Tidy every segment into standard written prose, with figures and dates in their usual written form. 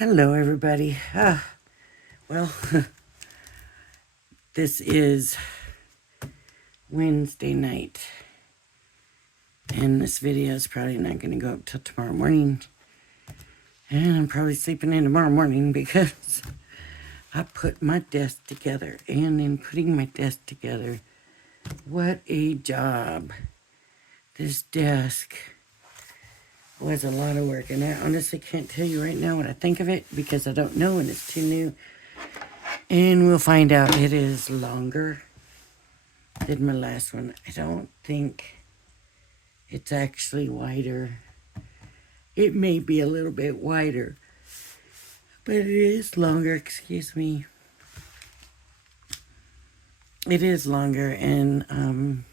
Hello, everybody. Well, this is Wednesday night, and this video is probably not going to go up till tomorrow morning. And I'm probably sleeping in tomorrow morning because I put my desk together. And in putting my desk together, what a job. This desk was a lot of work, and I honestly can't tell you right now what I think of it because I don't know and it's too new. And we'll find out. It is longer than my last one. I don't think it's actually wider. It may be a little bit wider, but it is longer. Excuse me. It is longer, and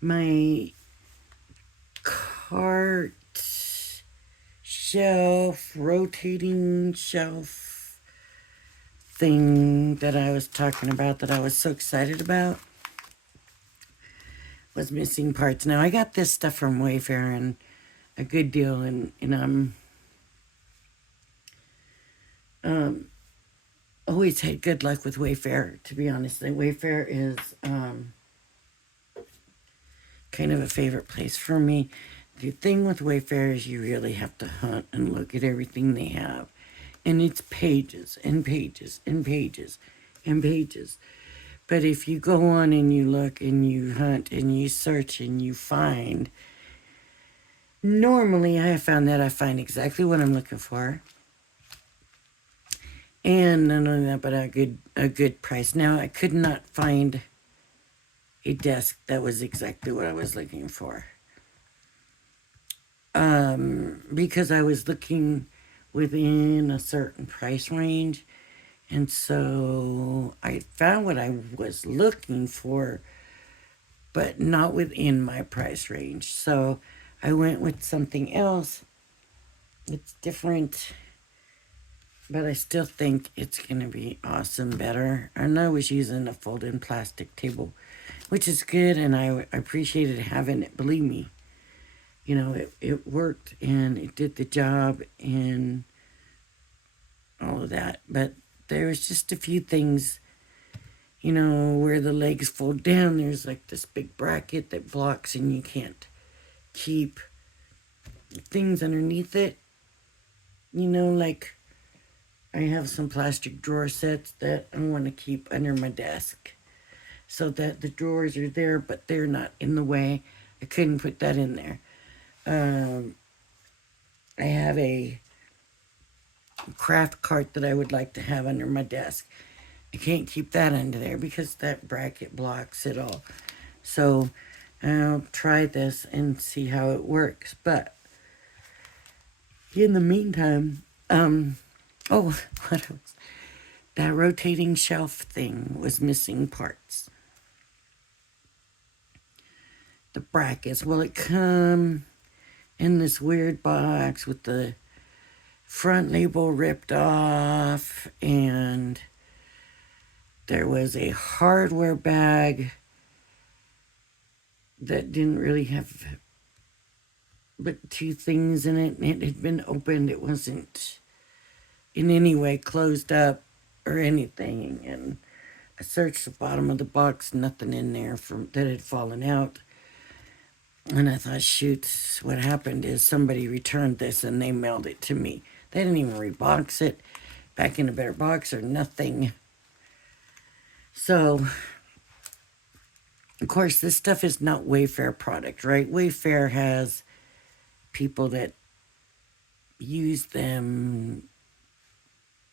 my cart shelf, rotating shelf thing that I was talking about that I was so excited about was missing parts. Now, I got this stuff from Wayfair and a good deal, and I'm always had good luck with Wayfair, to be honest. Wayfair is kind of a favorite place for me. The thing with Wayfair is you really have to hunt and look at everything they have. And it's pages and pages and pages and pages. But if you go on and you look and you hunt and you search and you find, normally I have found that I find exactly what I'm looking for. And not only that, but a good price. Now, I could not find a desk that was exactly what I was looking for. Because I was looking within a certain price range. And so I found what I was looking for, but not within my price range. So I went with something else. It's different, but I still think it's going to be awesome, better. And I was using a fold-in plastic table, which is good, and I appreciated having it. Believe me, you know, it worked, and it did the job, and all of that. But there was just a few things, you know, where the legs fold down. There's like this big bracket that blocks, and you can't keep things underneath it. You know, like I have some plastic drawer sets that I want to keep under my desk so that the drawers are there, but they're not in the way. I couldn't put that in there. I have a craft cart that I would like to have under my desk. I can't keep that under there because that bracket blocks it all. So I'll try this and see how it works. But in the meantime, what else? That rotating shelf thing was missing parts. The brackets, well, it come in this weird box with the front label ripped off, and there was a hardware bag that didn't really have but two things in it. It had been opened. It wasn't in any way closed up or anything. And I searched the bottom of the box, nothing in there that had fallen out. And I thought, shoot, what happened is somebody returned this and they mailed it to me. They didn't even rebox it back in a better box or nothing. So, of course, this stuff is not Wayfair product, right? Wayfair has people that use them.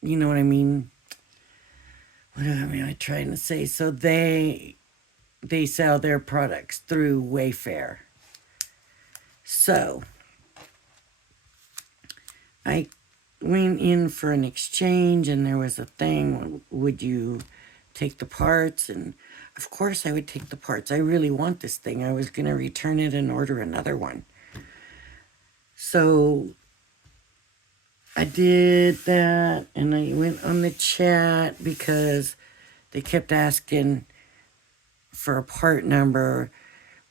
You know what I mean? What am I trying to say? So they sell their products through Wayfair. So I went in for an exchange, and there was a thing, would you take the parts? And of course I would take the parts. I really want this thing. I was going to return it and order another one. So I did that, and I went on the chat because they kept asking for a part number.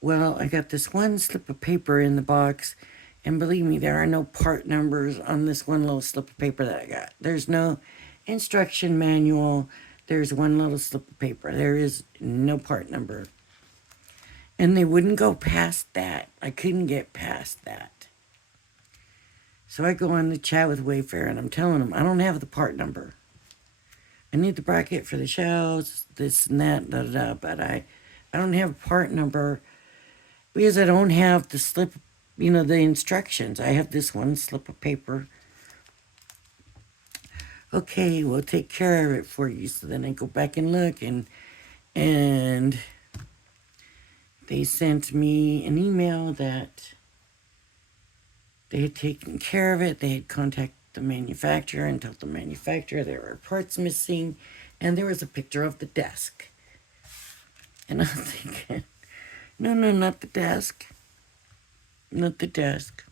Well, I got this one slip of paper in the box, And believe me, there are no part numbers on this one little slip of paper that I got. There's no instruction manual. There's one little slip of paper. There is no part number. And they wouldn't go past that. I couldn't get past that. So I go on the chat with Wayfair and I'm telling them I don't have the part number. I need the bracket for the shelves, this and that, da da da. But I don't have a part number because I don't have the slip, the instructions. I have this one slip of paper. Okay, we'll take care of it for you. So then I go back and look and they sent me an email that they had taken care of it. They had contacted the manufacturer and told the manufacturer there were parts missing, and there was a picture of the desk. And I'm thinking, no, not the desk. Not the desk.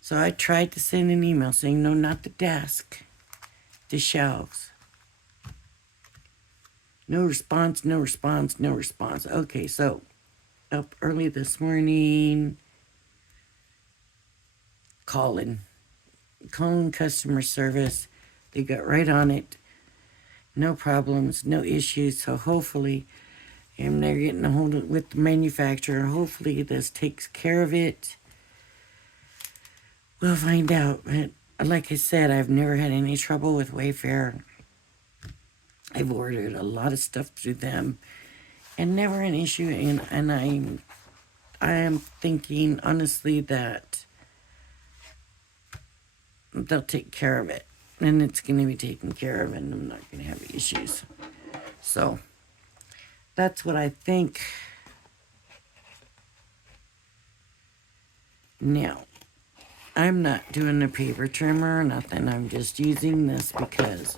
So I tried to send an email saying, no, not the desk. The shelves. No response, no response, no response. Okay, so up early this morning, calling customer service. They got right on it. No problems, no issues. So hopefully, and they're getting a hold of with the manufacturer. Hopefully this takes care of it. We'll find out. But like I said, I've never had any trouble with Wayfair. I've ordered a lot of stuff through them and never an issue. And I am thinking honestly that they'll take care of it. And it's going to be taken care of and I'm not going to have issues. So that's what I think. Now, I'm not doing a paper trimmer or nothing. I'm just using this because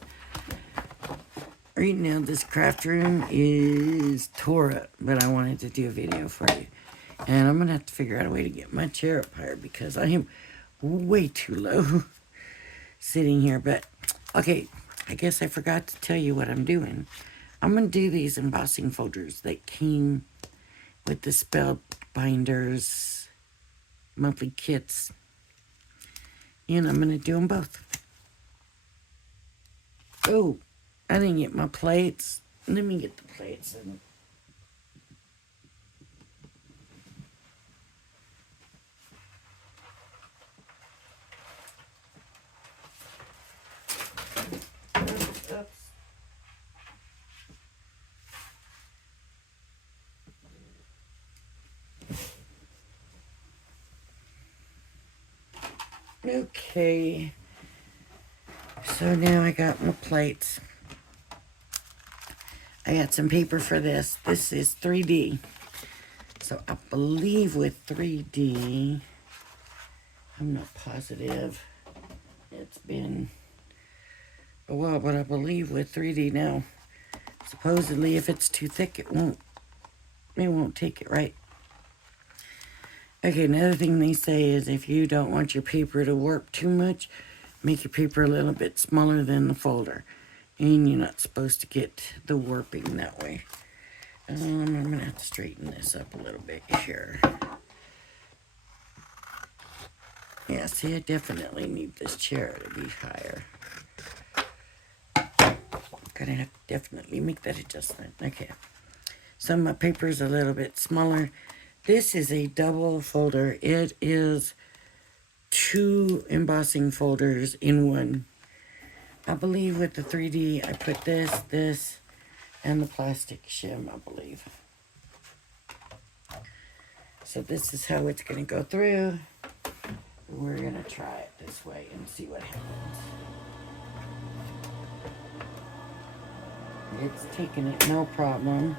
right now this craft room is tore up. But I wanted to do a video for you. And I'm going to have to figure out a way to get my chair up higher because I am way too low sitting here. But, okay, I guess I forgot to tell you what I'm doing. I'm going to do these embossing folders that came with the Spellbinders monthly kits. And I'm going to do them both. Oh, I didn't get my plates. Let me get the plates. Oops. Okay, so now I got my plates. I got some paper for this. This is 3D. So I believe with 3D, I'm not positive. It's been a while, but I believe with 3D now, supposedly if it's too thick, it won't take it right. Okay, another thing they say is if you don't want your paper to warp too much, make your paper a little bit smaller than the folder. And you're not supposed to get the warping that way. I'm going to have to straighten this up a little bit here. Yeah, see, I definitely need this chair to be higher. Gonna have to definitely make that adjustment. Okay, so my paper's a little bit smaller. This is a double folder. It is 2 embossing folders in one. I believe with the 3D, I put this, and the plastic shim, I believe. So this is how it's going to go through. We're going to try it this way and see what happens. It's taking it no problem.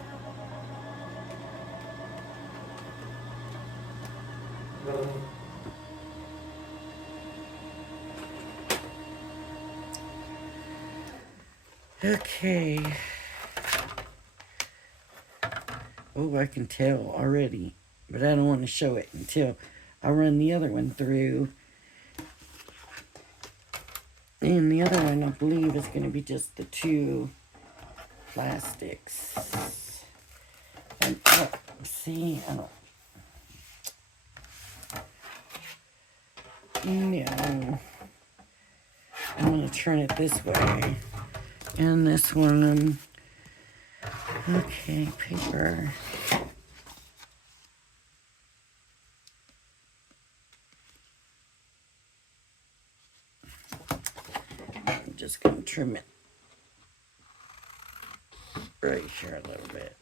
Okay. Oh, I can tell already, but I don't want to show it until I run the other one through. And the other one, I believe, is going to be just the 2 plastics. And see, I don't. No. I'm going to turn it this way. And this one, okay, paper. I'm just going to trim it right here a little bit.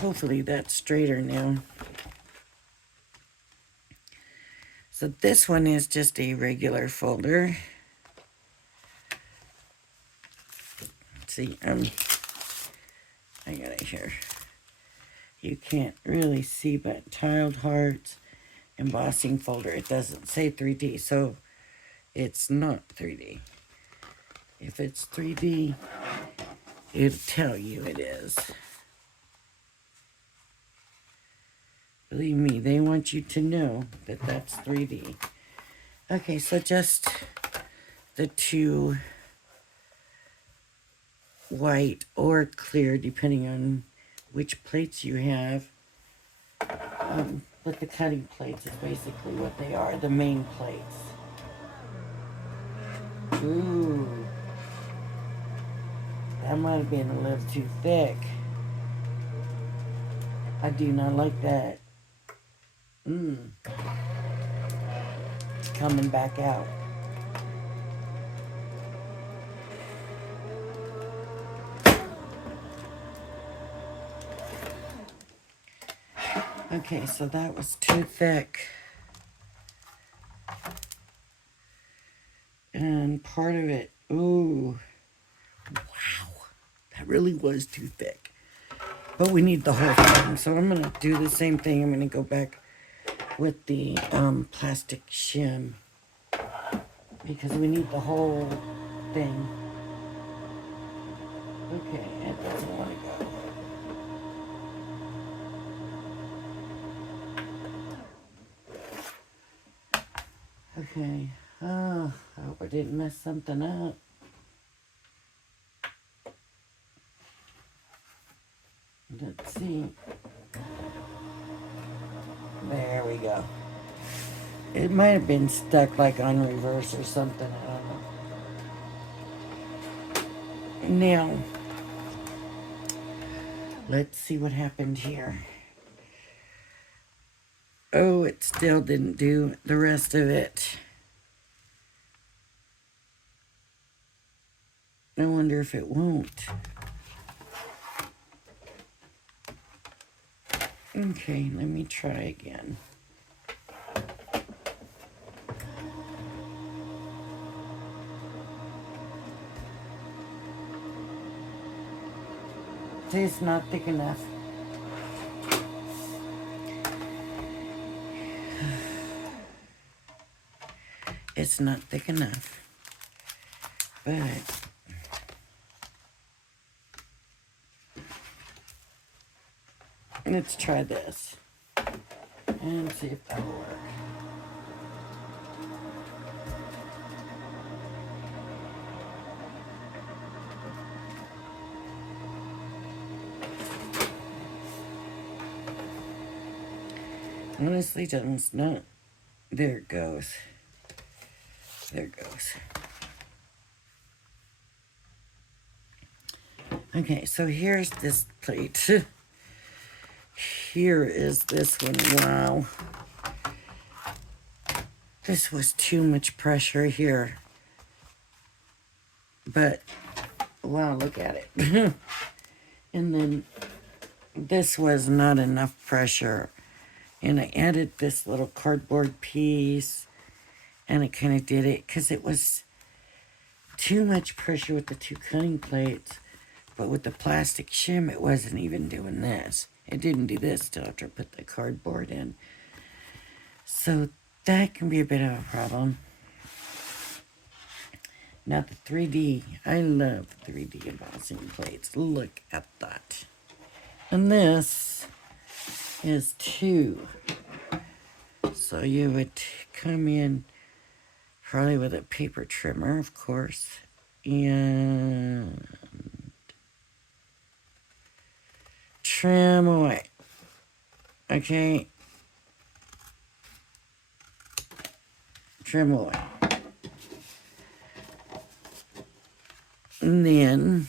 Hopefully that's straighter now. So this one is just a regular folder. See, I got it here. You can't really see, but tiled hearts, embossing folder. It doesn't say 3D, so it's not 3D. If it's 3D, it'll tell you it is. Believe me, they want you to know that that's 3D. Okay, so just the two white or clear, depending on which plates you have. But the cutting plates is basically what they are, the main plates. Ooh, that might have been a little too thick. I do not like that. It's coming back out. Okay, so that was too thick. And part of it, ooh, wow, that really was too thick. But we need the whole thing, so I'm gonna do the same thing. I'm gonna go back with the plastic shim because we need the whole thing. Okay, it doesn't want to go. Okay, oh, I hope I didn't mess something up. Let's see. There we go. It might have been stuck like on reverse or something. I don't know. Now, let's see what happened here. Oh, it still didn't do the rest of it. I wonder if it won't. Okay, let me try again. See, it's not thick enough. It's not thick enough. But let's try this and see if that'll work. Honestly, it's not. There it goes. There it goes. Okay, so here's this plate. Here is this one. Wow. This was too much pressure here. But, wow, look at it. And then this was not enough pressure. And I added this little cardboard piece. And I kind of did it because it was too much pressure with the two cutting plates. But with the plastic shim, it wasn't even doing this. It didn't do this till after I put the cardboard in. So that can be a bit of a problem. Now the 3D, I love 3D embossing plates. Look at that. And this is 2. So you would come in probably with a paper trimmer, of course, and trim away. Okay. Trim away. And then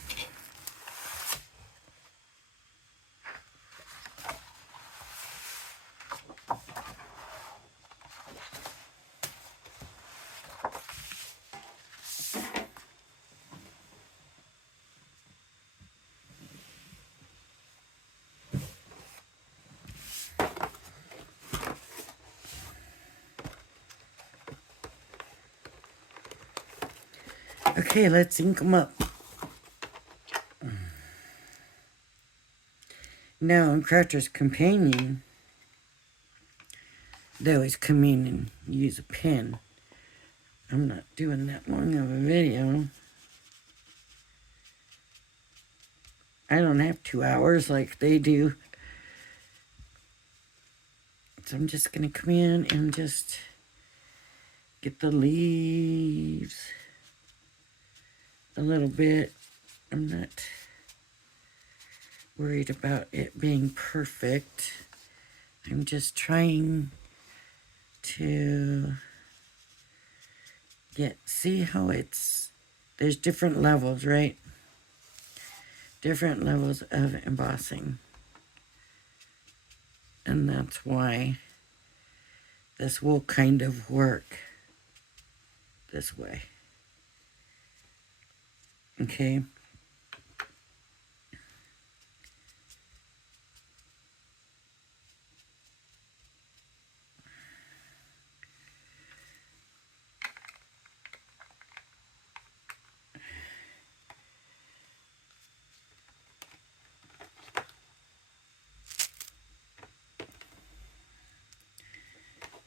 okay, let's ink them up. Now in Crafter's Companion, they always come in and use a pen. I'm not doing that long of a video. I don't have 2 hours like they do. So I'm just going to come in and just get the leaves a little bit. I'm not worried about it being perfect. I'm just trying to see how there's different levels, right? Different levels of embossing. And that's why this will kind of work this way. Okay.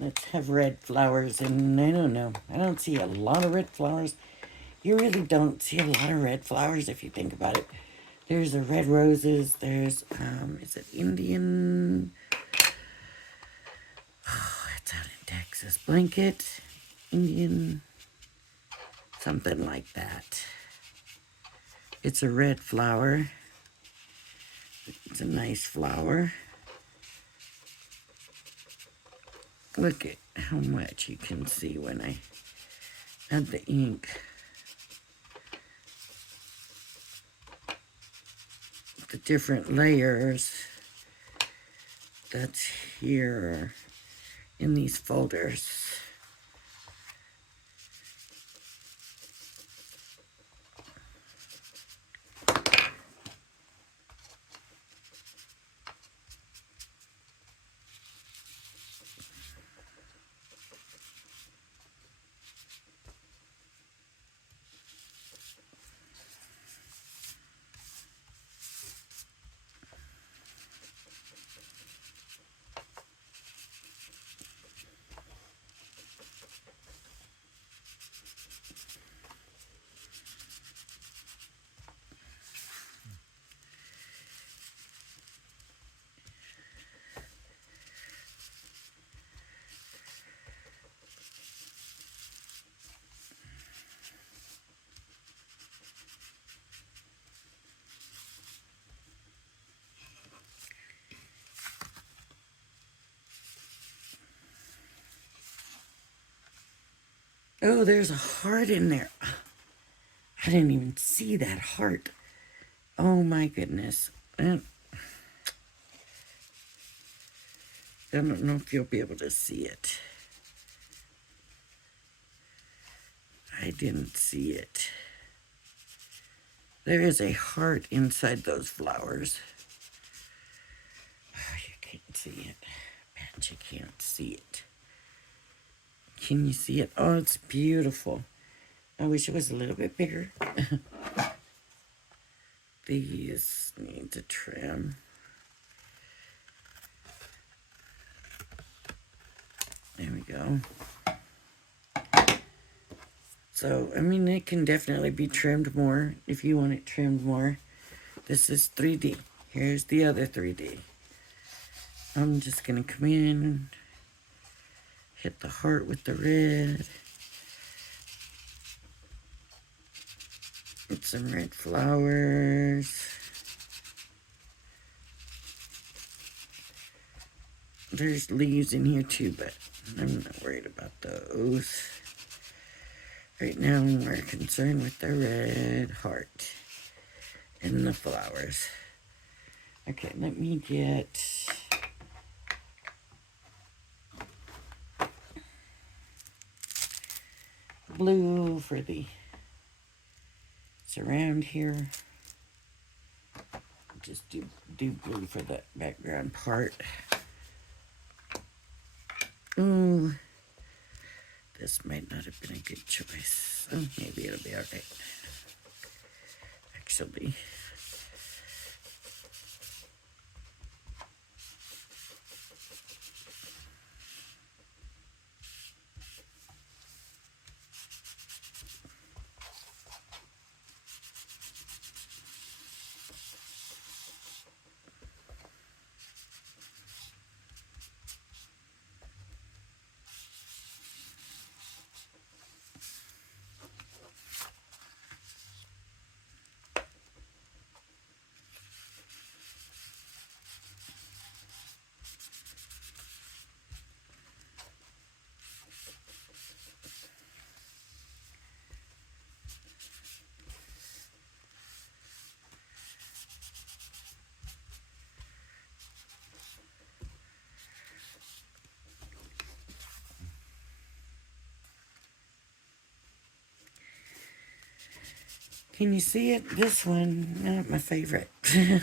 Let's have red flowers, and I don't know. I don't see a lot of red flowers. You really don't see a lot of red flowers if you think about it. There's the red roses. There's, is it Indian? Oh, it's out in Texas. Blanket. Indian. Something like that. It's a red flower. It's a nice flower. Look at how much you can see when I add the ink. The different layers that's here in these folders. Oh, there's a heart in there. I didn't even see that heart. Oh my goodness. I don't know if you'll be able to see it. I didn't see it. There is a heart inside those flowers. Oh, you can't see it. Bet you can't see it. Can you see it? Oh, it's beautiful. I wish it was a little bit bigger. These need to trim. There we go. So, I mean, it can definitely be trimmed more if you want it trimmed more. This is 3D. Here's the other 3D. I'm just going to come in, hit the heart with the red. Get some red flowers. There's leaves in here too, but I'm not worried about those. Right now we're concerned with the red heart and the flowers. Okay, let me get blue for the surround here. Just do blue for that background part. Ooh, this might not have been a good choice. Oh, maybe it'll be alright. Actually, can you see it? This one, not my favorite. I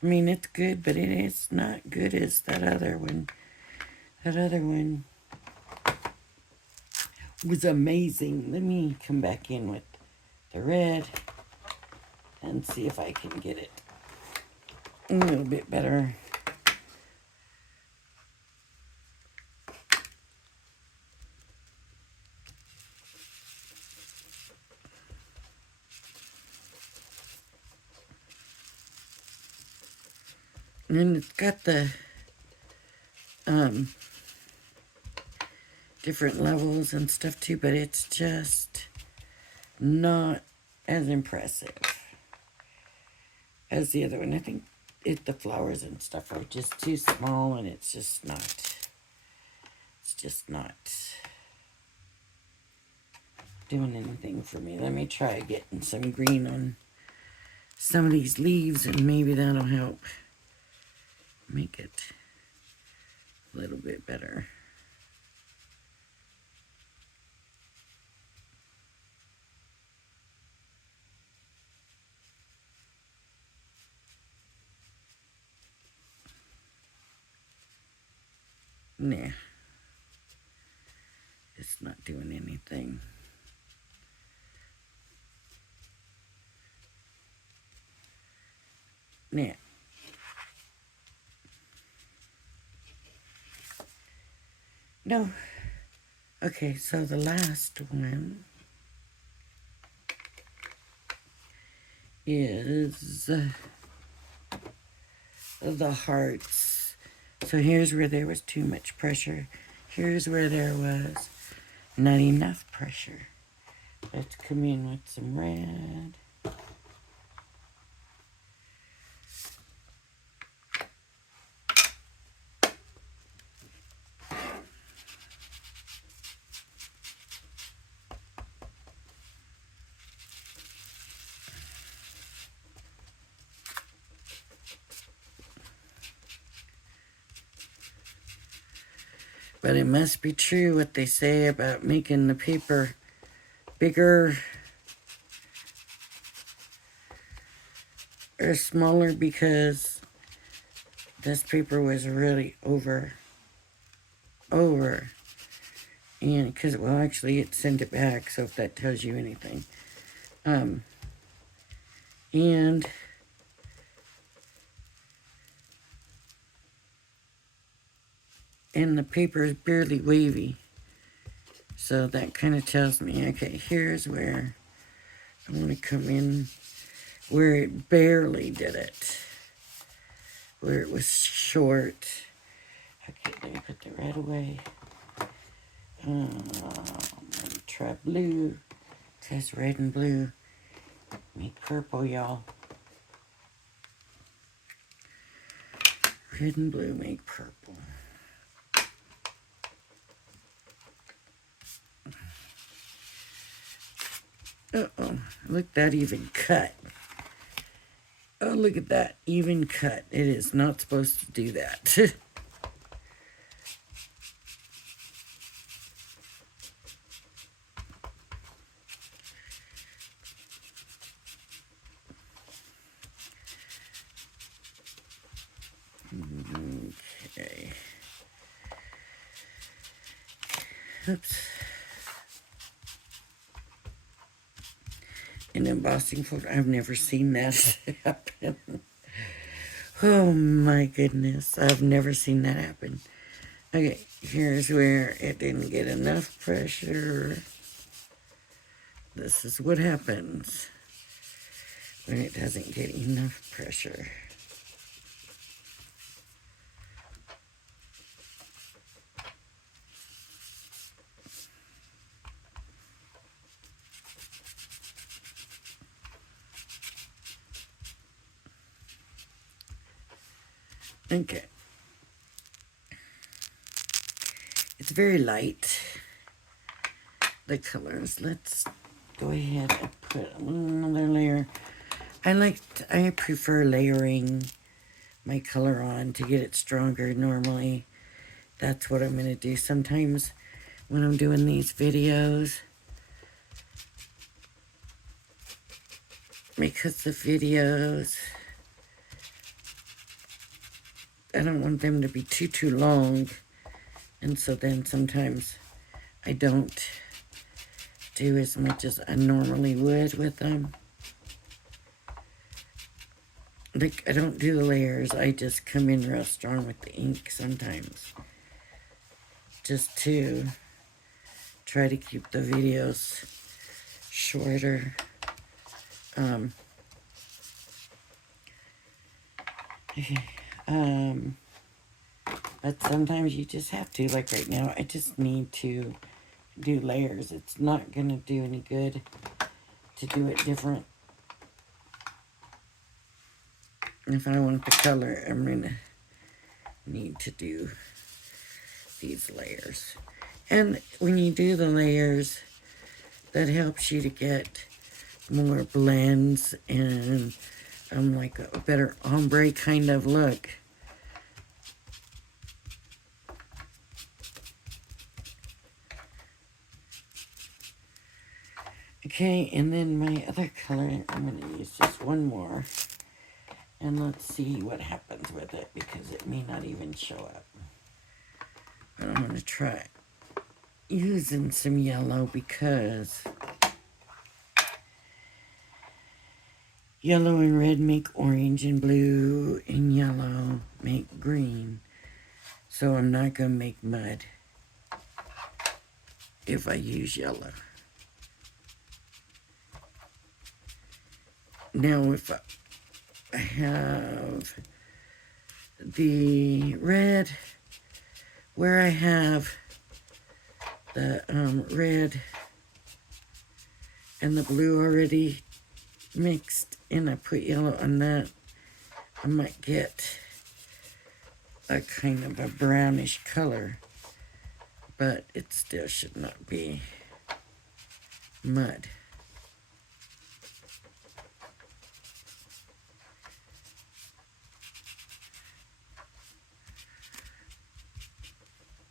mean, it's good, but it is not good as that other one. That other one was amazing. Let me come back in with the red and see if I can get it a little bit better. And it's got the different levels and stuff too, but it's just not as impressive as the other one. I think the flowers and stuff are just too small, and it's just not doing anything for me. Let me try getting some green on some of these leaves, and maybe that'll help make it a little bit better. Nah, it's not doing anything. Nah. No. Okay, so the last one is the hearts. So here's where there was too much pressure. Here's where there was not enough pressure. Let's come in with some red. But it must be true what they say about making the paper bigger or smaller, because this paper was really over. And because, well, actually it sent it back, so if that tells you anything. And the paper is barely wavy. So that kind of tells me, okay, here's where I want to come in, where it barely did it, where it was short. Okay, let me put the red away. I'm gonna try blue. It says red and blue make purple, y'all. Red and blue make purple. Uh-oh, look, that even cut. Oh, look at that, even cut. It is not supposed to do that. Okay. Oops. An embossing folder. I've never seen that happen. Oh my goodness. I've never seen that happen. Okay, here's where it didn't get enough pressure. This is what happens when it doesn't get enough pressure. Okay. It's very light, the colors. Let's go ahead and put another layer. I prefer layering my color on to get it stronger. Normally, that's what I'm going to do. Sometimes when I'm doing these videos, because the videos, I don't want them to be too long, and so then sometimes I don't do as much as I normally would with them. Like, I don't do the layers, I just come in real strong with the ink sometimes, just to try to keep the videos shorter. But sometimes you just have to. Like right now, I just need to do layers. It's not going to do any good to do it different. If I want the color, I'm going to need to do these layers. And when you do the layers, that helps you to get more blends and like a better ombre kind of look. Okay, and then my other color, I'm going to use just one more. And let's see what happens with it, because it may not even show up. But I'm going to try using some yellow, because yellow and red make orange, and blue and yellow make green. So I'm not going to make mud if I use yellow. Now if I have the red, where I have the red and the blue already mixed, and I put yellow on that, I might get a kind of a brownish color, but it still should not be mud.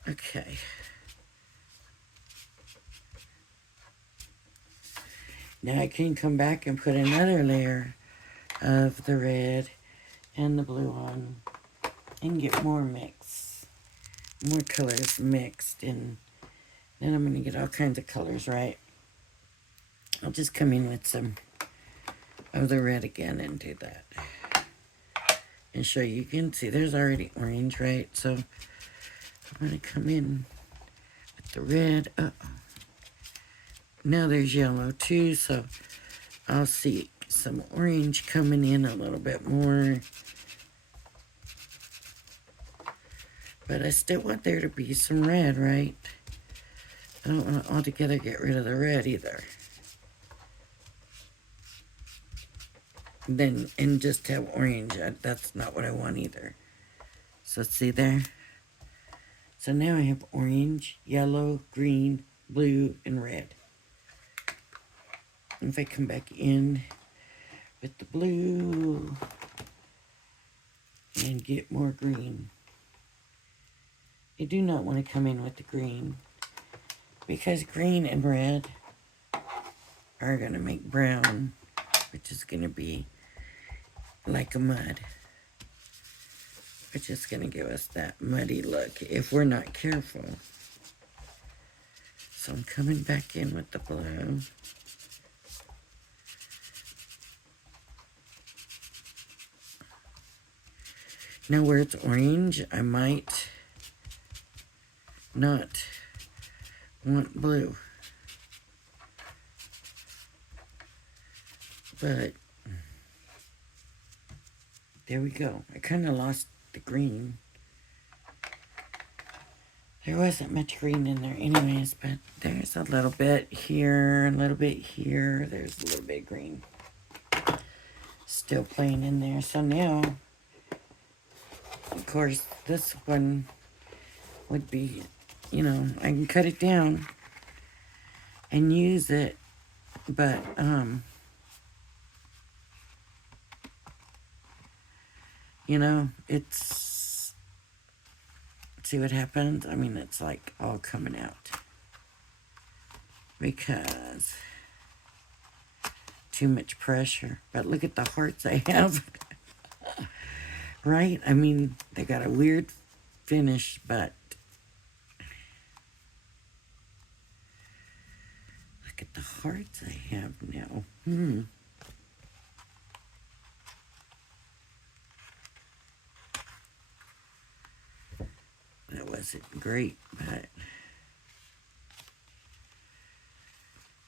Okay. Now I can come back and put another layer of the red and the blue on and get more colors mixed, and then I'm going to get all kinds of colors, right? I'll just come in with some of the red again and do that. And show you, you can see there's already orange, right? So I'm going to come in with the red. Now there's yellow too, so I'll see some orange coming in a little bit more. But I still want there to be some red, right? I don't want to altogether get rid of the red either. And just have orange. That's not what I want either. So see there? So now I have orange, yellow, green, blue, and red. if I come back in with the blue and get more green. You do not want to come in with the green because green and red are going to make brown, which is going to be like a mud, which is going to give us that muddy look if we're not careful. So I'm coming back in with the blue. Now where it's orange, I might not want blue. But there we go. I kind of lost the green. There wasn't much green in there anyways, but there's a little bit here, a little bit here. There's a little bit of green still playing in there. So now, of course, this one would be, you know, I can cut it down and use it, but, you know, it's, see what happens? I mean, it's like all coming out because too much pressure. But look at the hearts I have. Right? I mean, they got a weird finish, but look at the hearts I have now. That wasn't great, but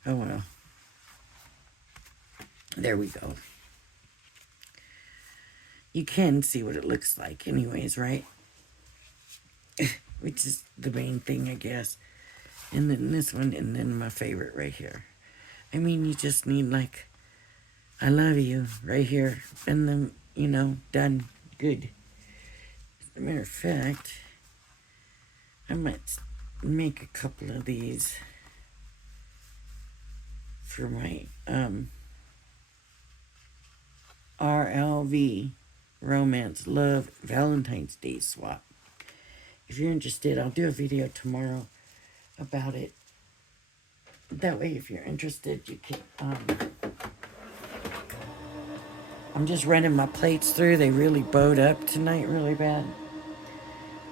oh well. There we go. You can see what it looks like anyways, right? Which is the main thing, I guess. And then this one, and then my favorite right here. I mean, you just need like, I love you right here. And then, you know, done. Good. As a matter of fact, I might make a couple of these for my RLV Romance Love Valentine's Day swap. If you're interested, I'll do a video tomorrow about it. That way, if you're interested, you can, I'm just running my plates through. They really bowed up tonight really bad.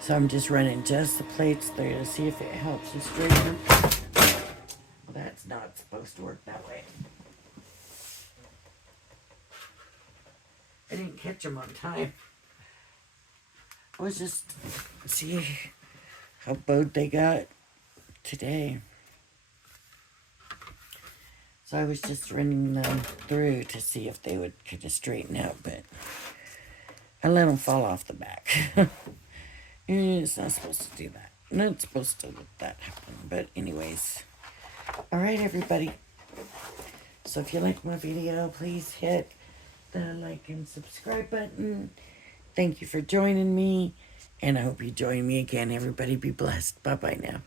So I'm just running just the plates through to see if it helps to straighten them. Well, that's not supposed to work that way. I didn't catch them on time. I was just see how bowed they got today. So I was just running them through to see if they would kind of straighten out, but I let them fall off the back. It's not supposed to do that. Not supposed to let that happen. But anyways. Alright, everybody. So if you like my video, please hit the like and subscribe button. Thank you for joining me. And I hope you join me again. Everybody be blessed. Bye-bye now.